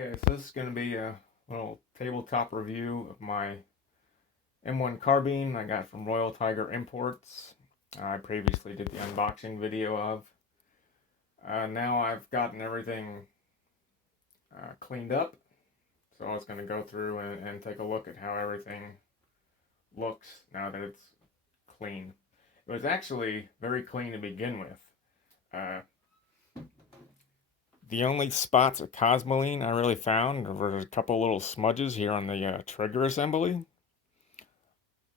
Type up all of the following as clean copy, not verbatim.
Okay, so this is going to be a little tabletop review of my M1 Carbine I got from Royal Tiger Imports. I previously did the unboxing video of. Now I've gotten everything cleaned up, so I was going to go through and take a look at how everything looks now that it's clean. It was actually very clean to begin with. Uh, The only spots of cosmoline I really found were a couple little smudges here on the trigger assembly,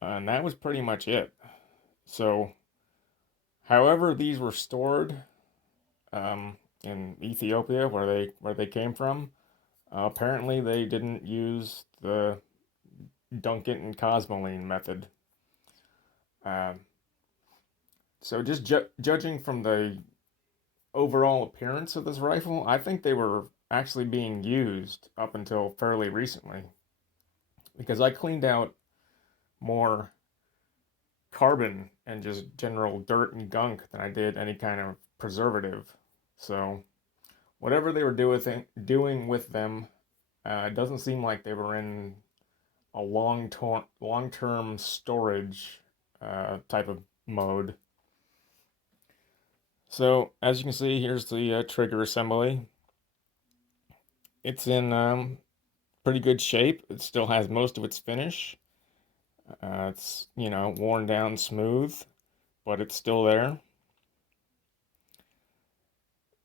and that was pretty much it. So, however these were stored in Ethiopia, where they came from, apparently they didn't use the dunk it in cosmoline method. Uh, so, just judging from the overall appearance of this rifle, I think they were actually being used up until fairly recently, because I cleaned out more carbon and just general dirt and gunk than I did any kind of preservative. So whatever they were doing with them, it doesn't seem like they were in a long-term storage type of mode. So as you can see, here's the trigger assembly. It's in pretty good shape. It still has most of its finish. It's, worn down smooth, but it's still there.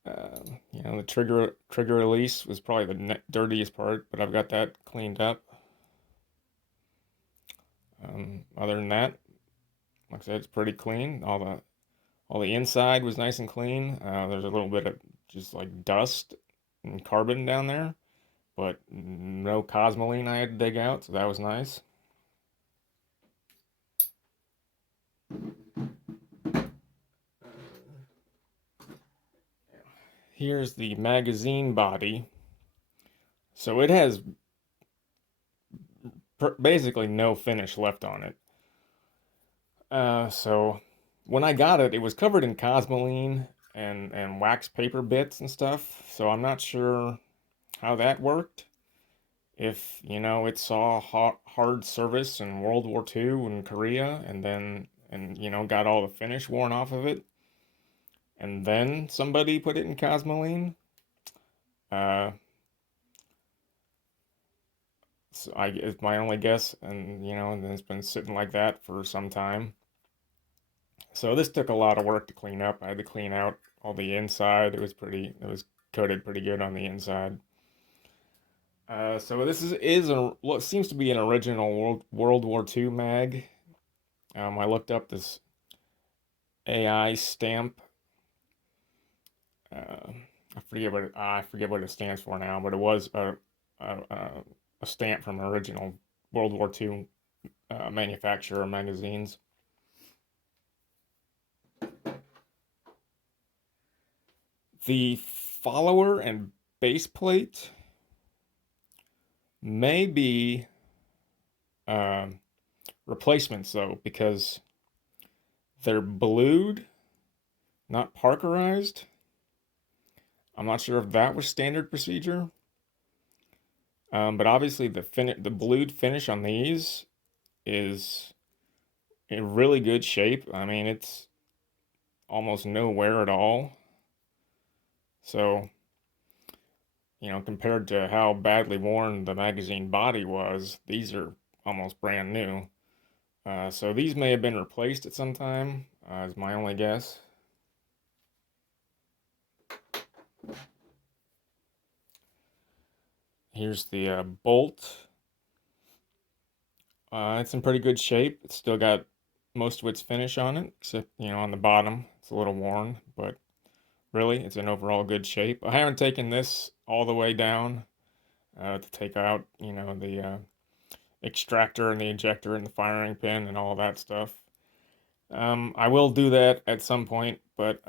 The trigger release was probably the dirtiest part, but I've got that cleaned up. Other than that, like I said, it's pretty clean. All the inside was nice and clean. There's a little bit of just like dust and carbon down there, but no cosmoline I had to dig out, so that was nice. Here's the magazine body. So it has basically no finish left on it. So when I got it, it was covered in cosmoline and wax paper bits and stuff. So I'm not sure how that worked. If, it saw hard service in World War II in Korea and got all the finish worn off of it. And then somebody put it in cosmoline. Uh, so it's my only guess. And then it's been sitting like that for some time. So this took a lot of work to clean up. I had to clean out all the inside. It was coated pretty good on the inside. So this is what seems to be an original World War II mag. I looked up this AI stamp. I forget what it stands for now, but it was a stamp from an original World War II manufacturer magazines. The follower and base plate may be replacements though, because they're blued, not parkerized. I'm not sure if that was standard procedure, but obviously the blued finish on these is in really good shape. I mean, it's almost no wear at all. So, compared to how badly worn the magazine body was, these are almost brand new. So these may have been replaced at some time, is my only guess. Here's the bolt. It's in pretty good shape. It's still got most of its finish on it, except, on the bottom, it's a little worn, but really, it's in overall good shape. I haven't taken this all the way down to take out, the extractor and the ejector and the firing pin and all that stuff. I will do that at some point, but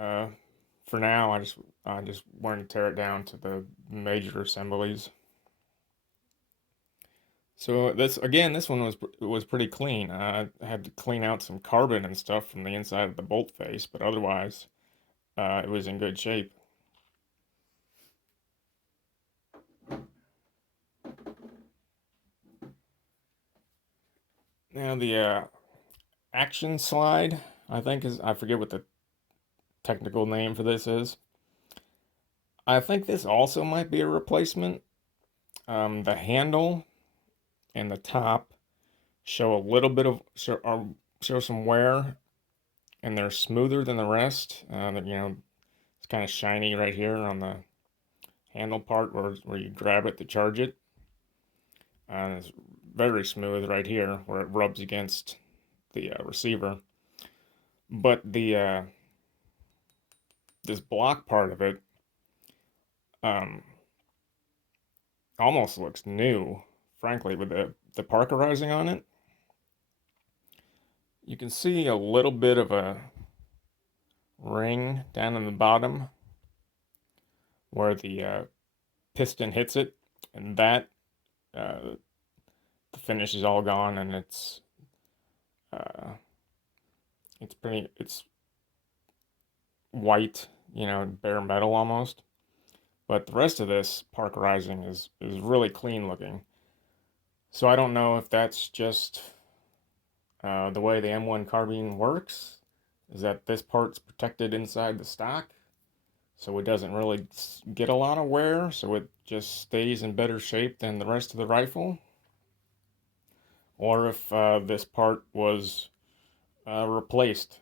for now, I just want to tear it down to the major assemblies. So this one was pretty clean. I had to clean out some carbon and stuff from the inside of the bolt face, but otherwise, it was in good shape. Now the action slide, I think I forget what the technical name for this is. I think this also might be a replacement. The handle and the top show a little bit of show some wear, and they're smoother than the rest. It's kind of shiny right here on the handle part where you grab it to charge it. It's very smooth right here where it rubs against the receiver. But the this block part of it um, almost looks new, frankly, with the parkerizing on it. You can see a little bit of a ring down in the bottom where the piston hits it, and that the finish is all gone, and uh, it's white, bare metal almost. But the rest of this parkerizing is really clean looking. So I don't know if that's just the way the M1 Carbine works, is that this part's protected inside the stock, so it doesn't really get a lot of wear, so it just stays in better shape than the rest of the rifle. Or if this part was replaced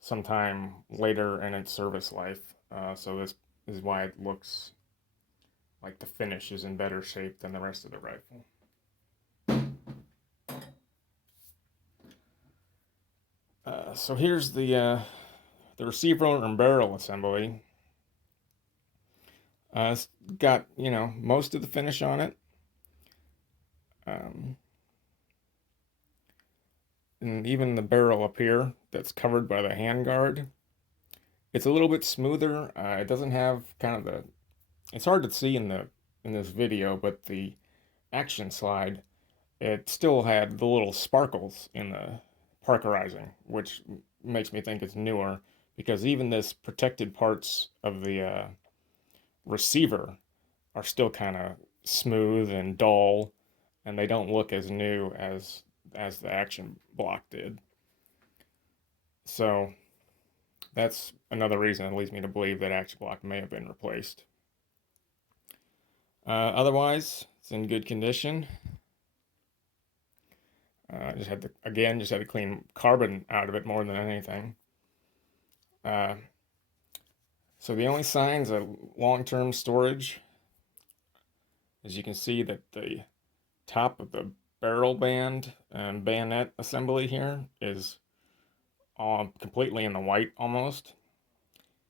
sometime later in its service life. So this is why it looks like the finish is in better shape than the rest of the rifle. So here's the receiver and barrel assembly. It's got, most of the finish on it. Um, and even the barrel up here that's covered by the handguard, it's a little bit smoother. It doesn't have kind of it's hard to see in this video, but the action slide, it still had the little sparkles in the parkerizing, which makes me think it's newer because even this protected parts of the receiver are still kind of smooth and dull, and they don't look as new as the action block did. So that's another reason that leads me to believe that action block may have been replaced. Otherwise, it's in good condition. Just had to clean carbon out of it more than anything. Uh, so the only signs of long-term storage, as you can see that the top of the barrel band and bayonet assembly here is all completely in the white almost.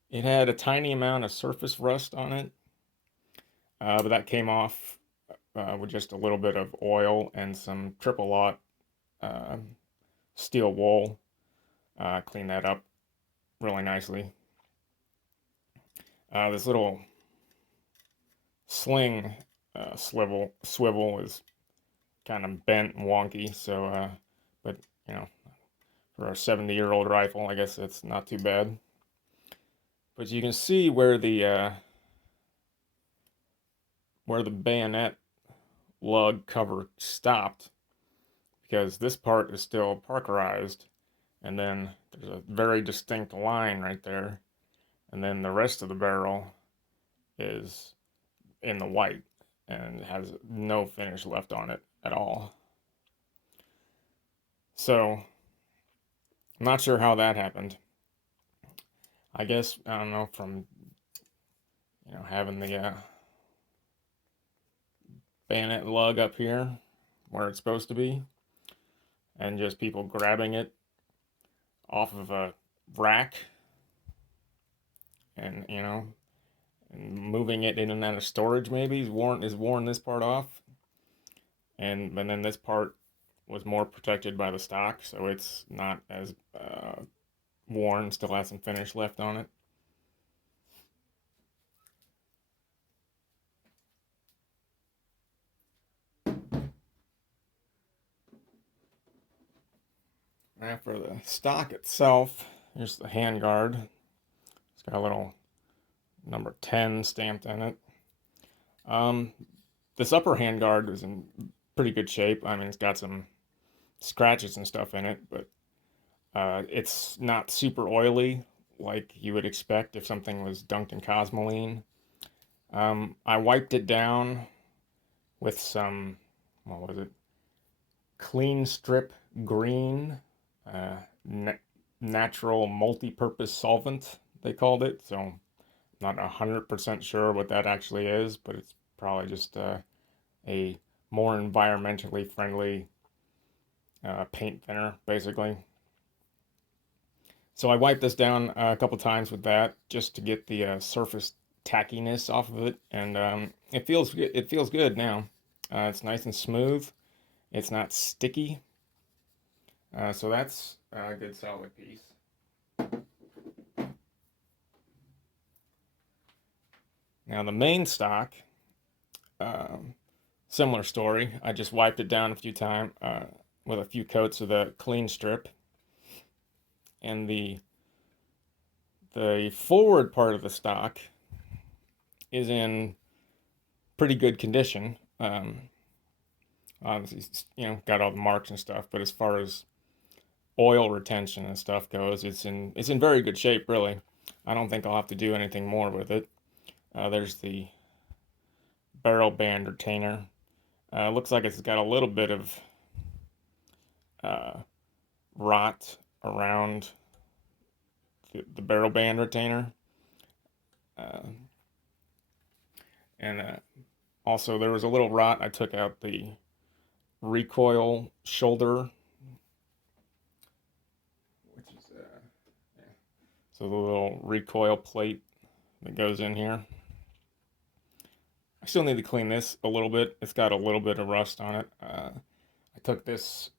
It had a tiny amount of surface rust on it, but that came off with just a little bit of oil and some triple aught uh, steel wool. Clean that up really nicely. This little sling swivel is kind of bent and wonky, so but you know, for a 70-year-old rifle, I guess it's not too bad. But you can see where the bayonet lug cover stopped, because this part is still parkerized, and then there's a very distinct line right there, and then the rest of the barrel is in the white and has no finish left on it at all. So I'm not sure how that happened. I guess, I don't know, from having the bayonet lug up here where it's supposed to be, and just people grabbing it off of a rack and and moving it in and out of storage. Maybe is worn this part off, and then this part was more protected by the stock, so it's not as worn. Still has some finish left on it. Now for the stock itself, here's the handguard. It's got a little number 10 stamped in it. This upper handguard is in pretty good shape. I mean, it's got some scratches and stuff in it, but it's not super oily like you would expect if something was dunked in Cosmoline. I wiped it down with some, what was it? Clean Strip Green, uh, na- natural multi-purpose solvent, they called it. So I'm not 100% sure what that actually is, but it's probably just a more environmentally friendly paint thinner, basically. So I wiped this down a couple times with that just to get the surface tackiness off of it, and it feels good. It feels good now. It's nice and smooth. It's not sticky, so that's a good solid piece. Now the main stock, um, similar story. I just wiped it down a few times with a few coats of the clean strip, and the forward part of the stock is in pretty good condition. Obviously, got all the marks and stuff, but as far as oil retention and stuff goes, it's in very good shape, really. I don't think I'll have to do anything more with it. There's the barrel band retainer. Looks like it's got a little bit of uh, rot around the barrel band retainer. Uh, and Also, there was a little rot. I took out the recoil shoulder, which is yeah. So the little recoil plate that goes in here. I still need to clean this a little bit. It's got a little bit of rust on it. I took this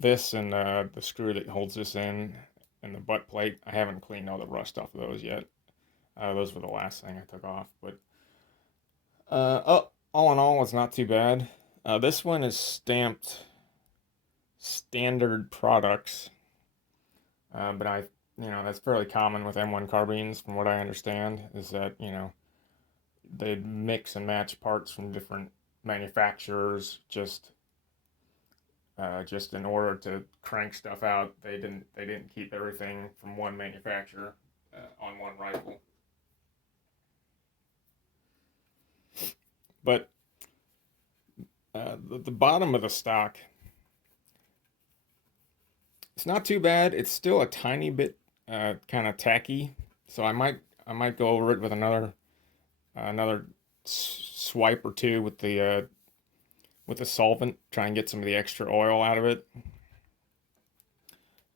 and the screw that holds this in and the butt plate. I haven't cleaned all the rust off of those yet. Those were the last thing I took off. But all in all, it's not too bad. This one is stamped standard products, but that's fairly common with M1 carbines, from what I understand, is that they mix and match parts from different manufacturers just in order to crank stuff out. They didn't keep everything from one manufacturer on one rifle. But the bottom of the stock, it's not too bad. It's still a tiny bit kind of tacky, so I might go over it with another swipe or two with the solvent, try and get some of the extra oil out of it.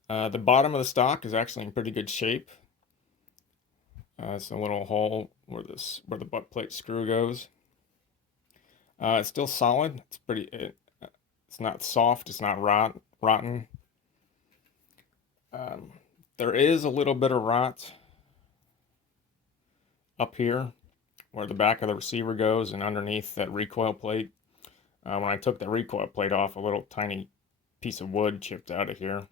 The bottom of the stock is actually in pretty good shape. It's a little hole where the butt plate screw goes. It's still solid. It's not soft. It's not rotten. Um, there is a little bit of rot up here where the back of the receiver goes and underneath that recoil plate. When I took the recoil plate off, a little tiny piece of wood chipped out of here.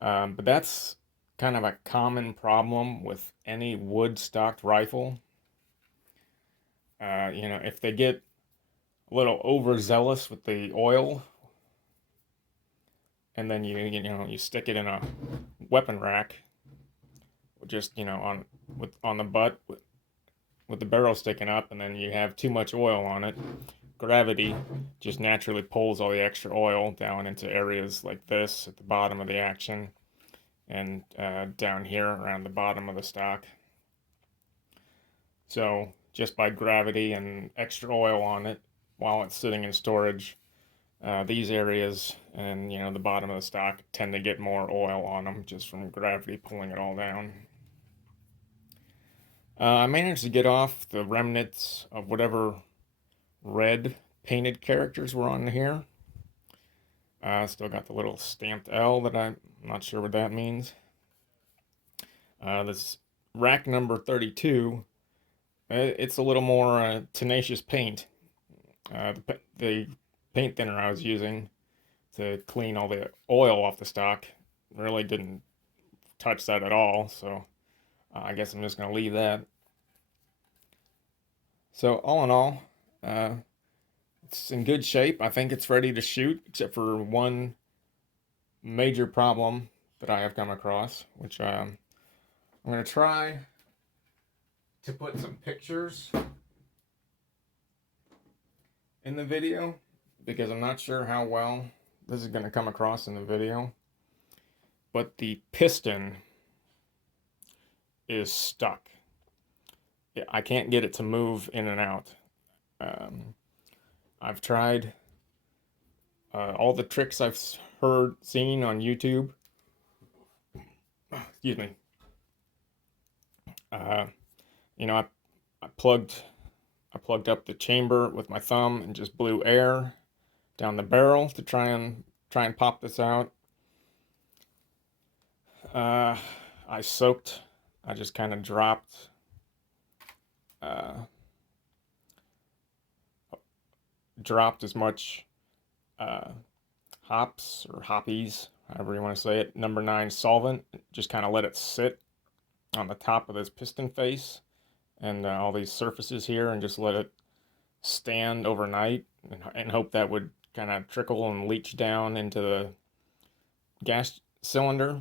But that's kind of a common problem with any wood stocked rifle. If they get a little overzealous with the oil, and then you stick it in a weapon rack, just on the butt with the barrel sticking up, and then you have too much oil on it. Gravity just naturally pulls all the extra oil down into areas like this at the bottom of the action and down here around the bottom of the stock. So just by gravity and extra oil on it while it's sitting in storage, these areas and the bottom of the stock tend to get more oil on them just from gravity pulling it all down. I managed to get off the remnants of whatever red painted characters were on here. Still got the little stamped L that I'm not sure what that means. This rack number 32, it's a little more tenacious paint. The paint thinner I was using to clean all the oil off the stock really didn't touch that at all, so I guess I'm just going to leave that. So all in all, It's in good shape. I think it's ready to shoot, except for one major problem that I have come across, which I'm going to try to put some pictures in the video because I'm not sure how well this is going to come across in the video. But the piston is stuck. I can't get it to move in and out. Um, I've tried all the tricks I've seen on YouTube. Excuse me. Uh, you know, I plugged up the chamber with my thumb and just blew air down the barrel to try and pop this out. Uh, I soaked. I just kind of uh, dropped as much uh, hops or hoppies, however you want to say it, number 9 solvent. Just kind of let it sit on the top of this piston face and all these surfaces here, and just let it stand overnight, and hope that would kind of trickle and leach down into the gas cylinder.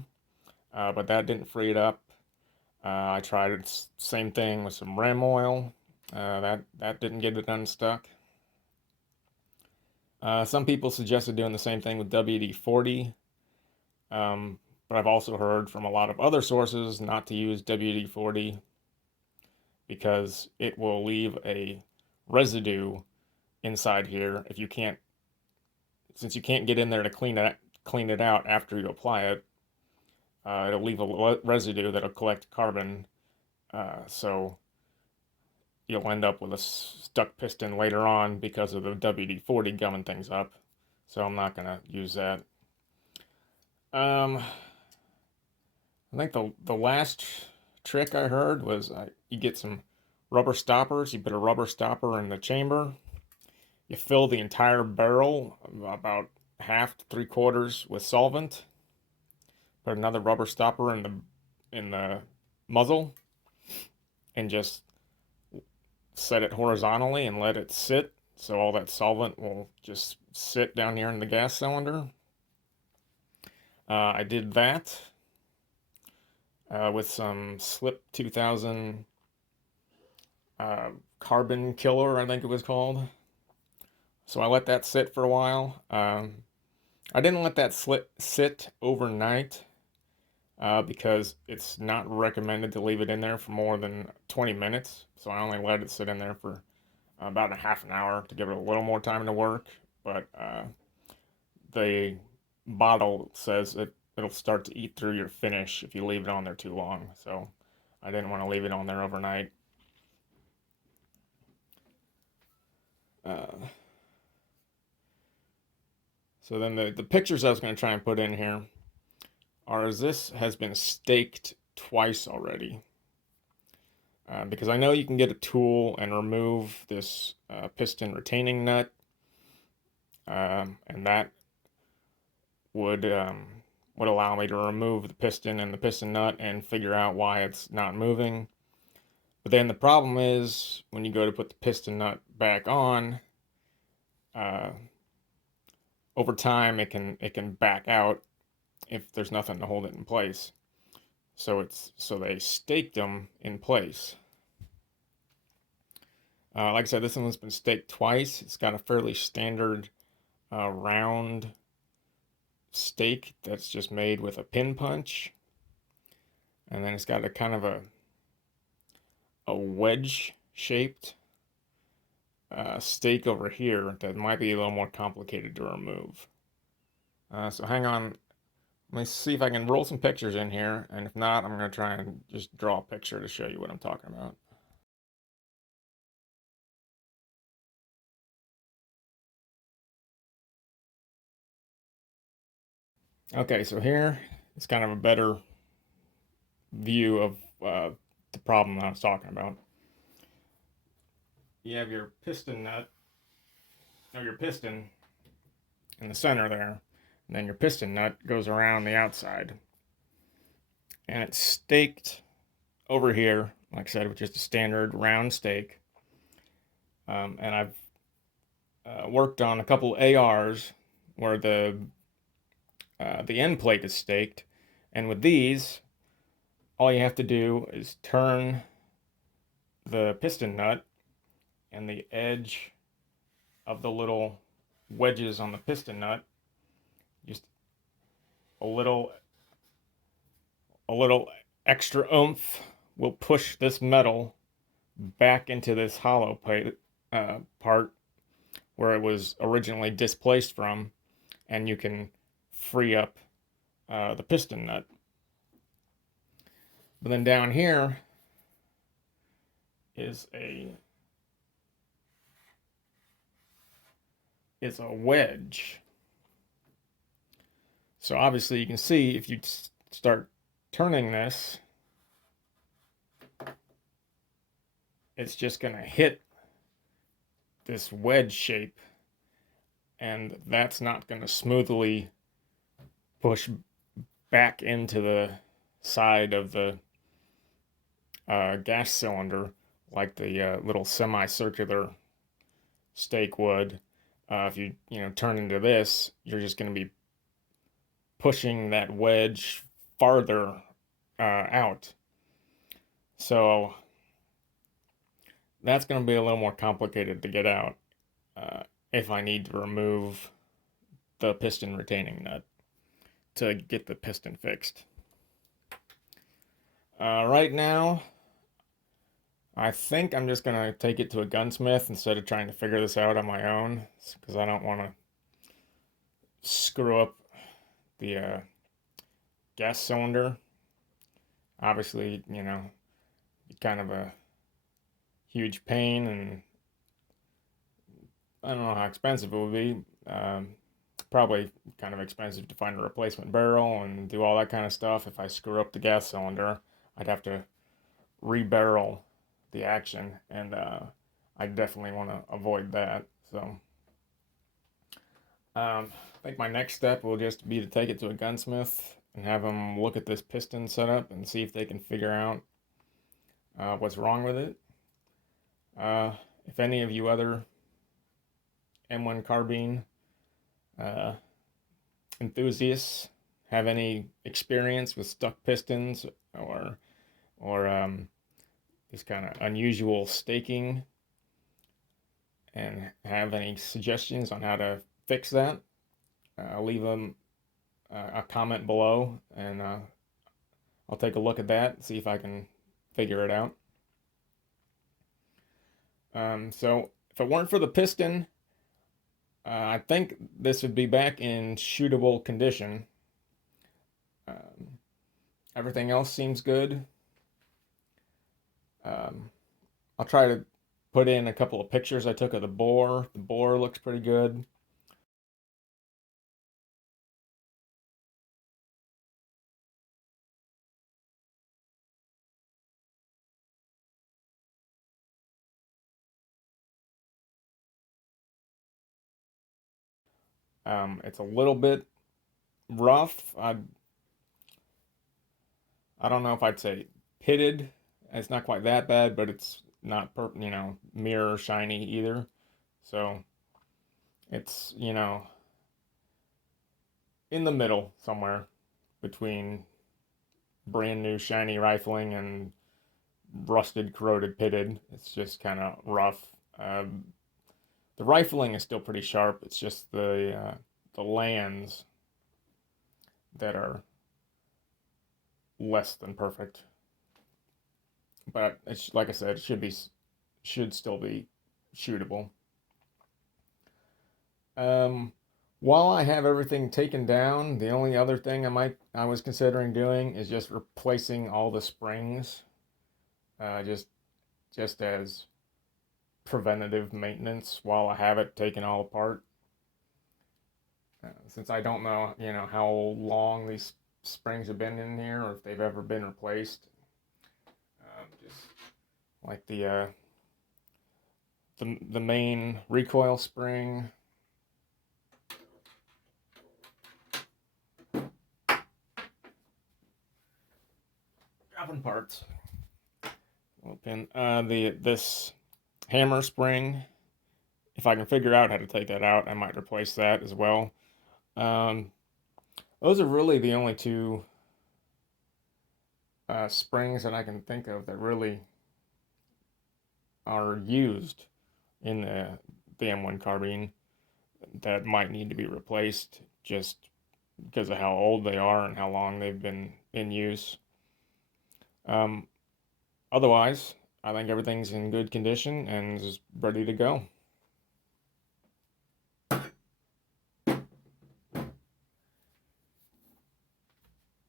But that didn't free it up. I tried it, same thing with some ram oil. That didn't get it unstuck. Some people suggested doing the same thing with WD-40, but I've also heard from a lot of other sources not to use WD-40 because it will leave a residue inside here if you can't, since you can't get in there to clean it out after you apply it. It'll leave a residue that'll collect carbon, so you'll end up with a stuck piston later on because of the WD-40 gumming things up. So I'm not gonna use that. I think the last trick I heard was you get some rubber stoppers. You put a rubber stopper in the chamber. You fill the entire barrel, about half to 3/4, with solvent. Put another rubber stopper in the muzzle, and just set it horizontally and let it sit. So all that solvent will just sit down here in the gas cylinder. I did that with some Slip 2000 Carbon Killer, I think it was called. So I let that sit for a while. I didn't let that sit overnight because it's not recommended to leave it in there for more than 20 minutes. So I only let it sit in there for about a half an hour to give it a little more time to work. But the bottle says it'll start to eat through your finish if you leave it on there too long. So I didn't want to leave it on there overnight. So then the pictures I was going to try and put in here are as this has been staked twice already. Because I know you can get a tool and remove this piston retaining nut, and that would allow me to remove the piston and the piston nut and figure out why it's not moving. But then the problem is when you go to put the piston nut back on, uh, over time it can back out if there's nothing to hold it in place. So they staked them in place. Like I said, this one's been staked twice. It's got a fairly standard round stake that's just made with a pin punch, and then it's got a kind of a wedge shaped stake over here that might be a little more complicated to remove. So hang on, let me see if I can roll some pictures in here, and if not, I'm going to try and just draw a picture to show you what I'm talking about. Okay, so here it's kind of a better view of the problem that I was talking about. You have your piston nut, or your piston in the center there, and then your piston nut goes around the outside. And it's staked over here, like I said, with just a standard round stake. And I've worked on a couple ARs where the end plate is staked, and with these, all you have to do is turn the piston nut and the edge of the little wedges on the piston nut, just a little a little extra oomph will push this metal back into this hollow part where it was originally displaced from, and you can free up the piston nut. But then down here is a wedge. So obviously you can see if you start turning this, it's just going to hit this wedge shape, and that's not going to smoothly push back into the side of the gas cylinder like the little semicircular stake would. If you turn into this, you're just going to be pushing that wedge farther out. So that's going to be a little more complicated to get out if I need to remove the piston retaining nut to get the piston fixed. Right now, I think I'm just going to take it to a gunsmith instead of trying to figure this out on my own, because I don't want to screw up the gas cylinder. Obviously, kind of a huge pain, and I don't know how expensive it would be. Probably kind of expensive to find a replacement barrel and do all that kind of stuff. If I screw up the gas cylinder, I'd have to rebarrel the action, and I definitely want to avoid that. So I think my next step will just be to take it to a gunsmith and have them look at this piston setup and see if they can figure out what's wrong with it. If any of you other M1 Carbine enthusiasts have any experience with stuck pistons or this kind of unusual staking, and have any suggestions on how to fix that, leave them a comment below, and I'll take a look at that, see if I can figure it out. So if it weren't for the piston, I think this would be back in shootable condition. Everything else seems good. I'll try to put in a couple of pictures I took of the bore. The bore looks pretty good. It's a little bit rough. I don't know if I'd say pitted. It's not quite that bad, but it's not mirror shiny either. So it's in the middle somewhere between brand new shiny rifling and rusted, corroded, pitted. It's just kind of rough. The rifling is still pretty sharp. It's just the lands that are less than perfect. But it's like I said, it should still be shootable. While I have everything taken down, the only other thing I was considering doing is just replacing all the springs, just as preventative maintenance while I have it taken all apart. Since I don't know, how long these springs have been in here or if they've ever been replaced. Just like the main recoil spring. Dropping parts. Open this hammer spring if I can figure out how to take that out, I might replace that as well. Um, those are really the only two springs that I can think of that really are used in the M1 carbine that might need to be replaced just because of how old they are and how long they've been in use. Um, Otherwise, I think everything's in good condition and is ready to go.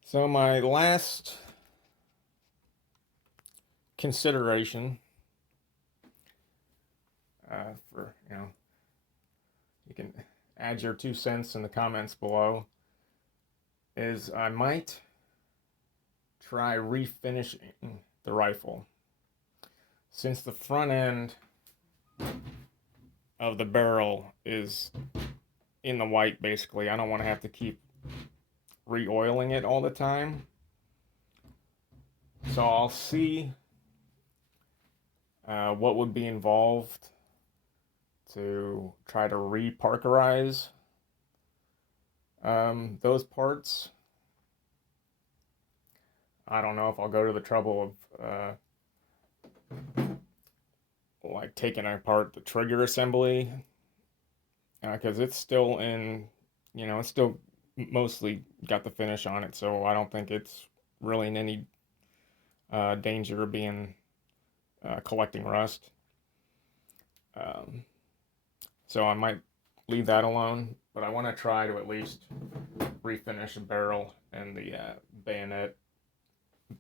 So my last consideration for, you can add your 2 cents in the comments below, is I might try refinishing the rifle. Since the front end of the barrel is in the white, basically, I don't want to have to keep re-oiling it all the time. So I'll see what would be involved to try to re-parkerize those parts. I don't know if I'll go to the trouble of like taking apart the trigger assembly because it's still in, it's still mostly got the finish on it, so I don't think it's really in any danger of being collecting rust. Um, so I might leave that alone, but I want to try to at least refinish the barrel and the bayonet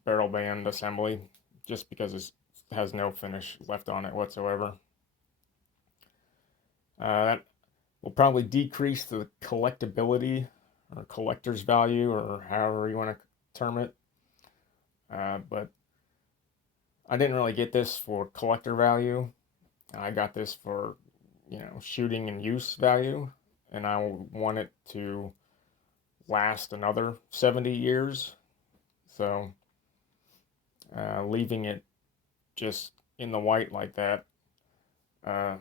barrel band assembly, just because it has no finish left on it whatsoever. That will probably decrease the collectability or collector's value, or however you want to term it. But I didn't really get this for collector value. I got this for, shooting and use value, and I want it to last another 70 years. So leaving it just in the white like that, I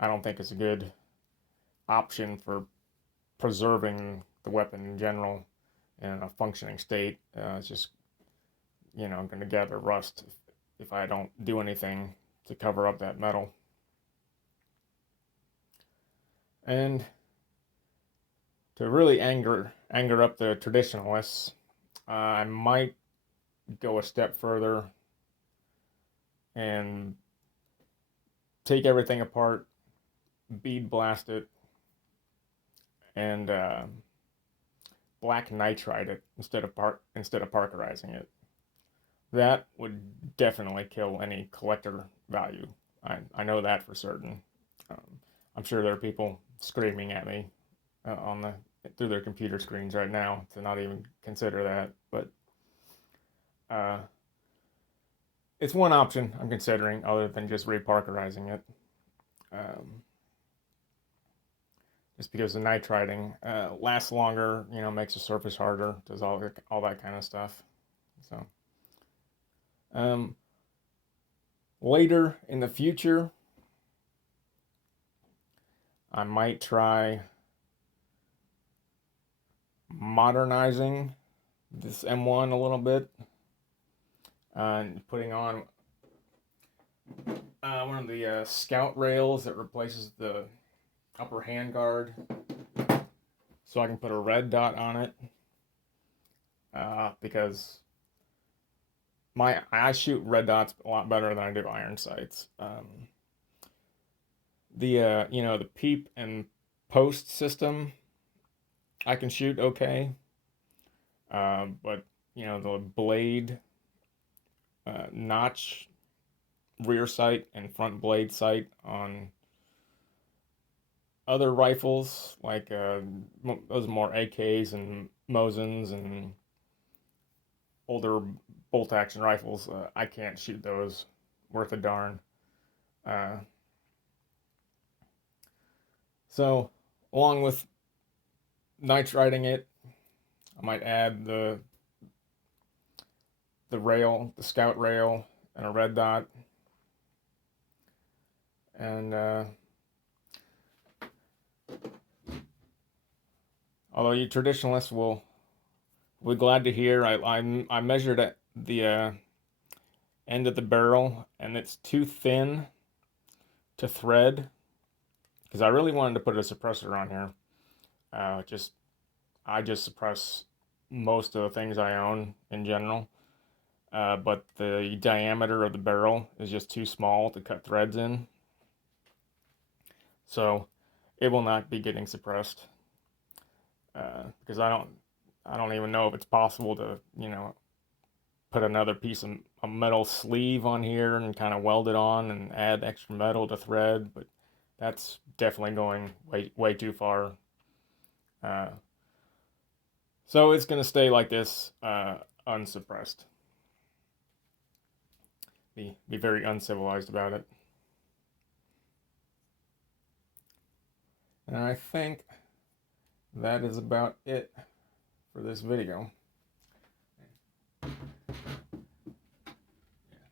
don't think it's a good option for preserving the weapon in general in a functioning state. It's just, going to gather rust if I don't do anything to cover up that metal. And to really anger up the traditionalists, I might go a step further and take everything apart, bead blast it, and black nitride it instead of parkerizing it. That would definitely kill any collector value. I know that for certain. Um, I'm sure there are people screaming at me through their computer screens right now to not even consider that, but it's one option I'm considering other than just reparkerizing it. Um, just because the nitriding lasts longer, makes the surface harder, does all that kind of stuff. So um, later in the future, I might try modernizing this M1 a little bit and putting on one of the scout rails that replaces the upper handguard, so I can put a red dot on it, because I shoot red dots a lot better than I do iron sights. The peep and post system I can shoot okay, but the blade notch rear sight and front blade sight on other rifles like those more AKs and Mosins and older bolt action rifles, I can't shoot those worth a darn. Uh, so along with nitriding it, I might add the rail, the scout rail, and a red dot. And although you traditionalists will be glad to hear, I measured at the end of the barrel, and it's too thin to thread because I really wanted to put a suppressor on here. I just suppress most of the things I own in general, but the diameter of the barrel is just too small to cut threads in, so it will not be getting suppressed because I don't even know if it's possible to put another piece of a metal sleeve on here and kind of weld it on and add extra metal to thread, but that's definitely going way too far. Uh, so it's going to stay like this, unsuppressed. Be very uncivilized about it. And I think that is about it for this video.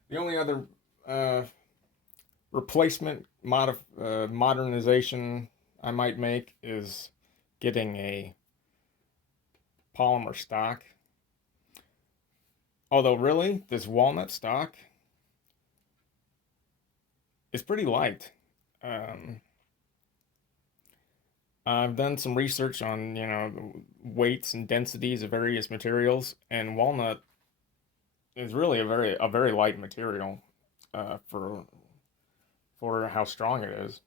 The only other replacement modernization I might make is getting a polymer stock. Although really, this walnut stock is pretty light. I've done some research on, the weights and densities of various materials, and walnut is really a very light material for how strong it is.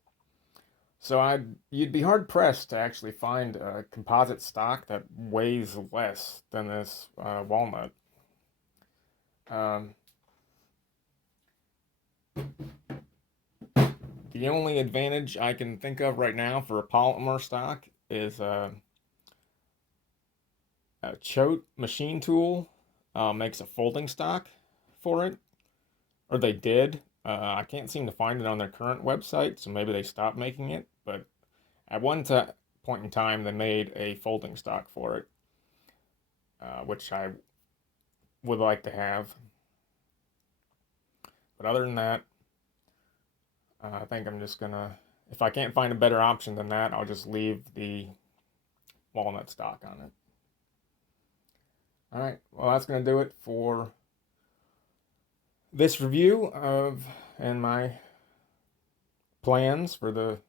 So you'd be hard pressed to actually find a composite stock that weighs less than this walnut. Um, the only advantage I can think of right now for a polymer stock is a Choate machine tool makes a folding stock for it, or they did. I can't seem to find it on their current website, so maybe they stopped making it. But at one point in time, they made a folding stock for it, which I would like to have. But other than that, I think I'm just gonna, if I can't find a better option than that, I'll just leave the walnut stock on it. All right, well, that's gonna do it for this review of and my plans for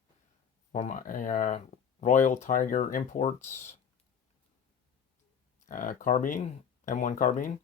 my Royal Tiger Imports carbine, M1 Carbine.